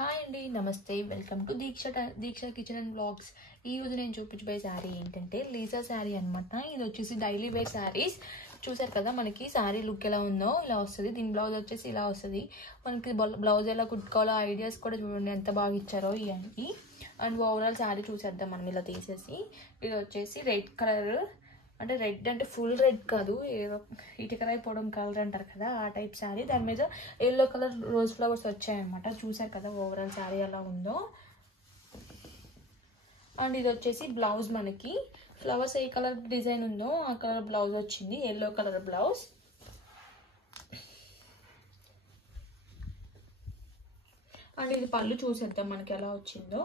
Hi అండి, namaste. Welcome to Deeksha kitchen and blogs. ఈ రోజు నేను చూపించబోయే శారీ ఏంటంటే లీజా శారీ అనమాట. ఇది వచ్చేసి డైలీ వేర్ శారీస్. చూసారు కదా, మనకి శారీ లుక్ ఎలా ఉందో ఇలా వస్తుంది. దీని బ్లౌజ్ వచ్చేసి ఇలా వస్తుంది. మనకి బ్లౌజ్ ఎలా కుట్టుకోవాలో ఐడియాస్ కూడా చూడండి ఎంత బాగా ఇచ్చారో ఇవన్నీ. అండ్ ఓవరాల్ శారీ చూసేద్దాం మనం ఇలా తీసేసి. ఇది వచ్చేసి రెడ్ కలర్, అంటే రెడ్ అంటే ఫుల్ రెడ్ కాదు, ఏదో ఇటుకరైపోవడం కలర్ అంటారు కదా ఆ టైప్ శారీ. దాని మీద ఎల్లో కలర్ రోజ్ ఫ్లవర్స్ వచ్చాయన్నమాట. చూసారు కదా ఓవరాల్ శారీ ఎలా ఉందో. అండ్ ఇది వచ్చేసి బ్లౌజ్, మనకి ఫ్లవర్స్ ఏ కలర్ డిజైన్ ఉందో ఆ కలర్ బ్లౌజ్ వచ్చింది, ఎల్లో కలర్ బ్లౌజ్. అండ్ ఇది పళ్ళు చూసేద్దాం మనకి ఎలా వచ్చిందో.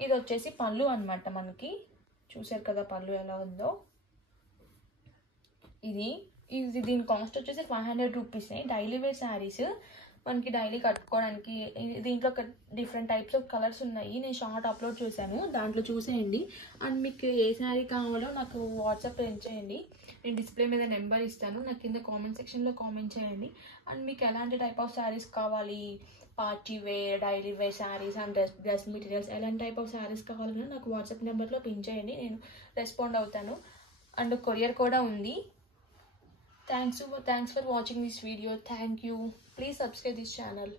ఇది వచ్చేసి పళ్ళు అనమాట మనకి. చూసారు కదా పళ్ళు ఎలా ఉందో. ఇది దీని కాస్ట్ వచ్చేసి 500 రూపీస్. డైలీ వేర్ శారీస్ మనకి డైలీ కట్టుకోవడానికి. దీంట్లో డిఫరెంట్ టైప్స్ ఆఫ్ కలర్స్ ఉన్నాయి. నేను షార్ట్ అప్లోడ్ చేశాను, దాంట్లో చూసేయండి. అండ్ మీకు ఏ శారీ కావాలో నాకు వాట్సాప్ చేయండి. నేను డిస్ప్లే మీద నెంబర్ ఇస్తాను, నాకు కింద కామెంట్ సెక్షన్లో కామెంట్ చేయండి. అండ్ మీకు ఎలాంటి టైప్ ఆఫ్ శారీస్ కావాలి, party wear, daily wear saris and dress materials, ఎలాంటి టైప్ ఆఫ్ శారీస్ కావాలన్నా నాకు వాట్సాప్ నెంబర్లో పిన్ చేయండి, నేను రెస్పాండ్ అవుతాను. అండ్ కొరియర్ కూడా ఉంది. Thanks for watching this video. Thank you. Please subscribe this channel.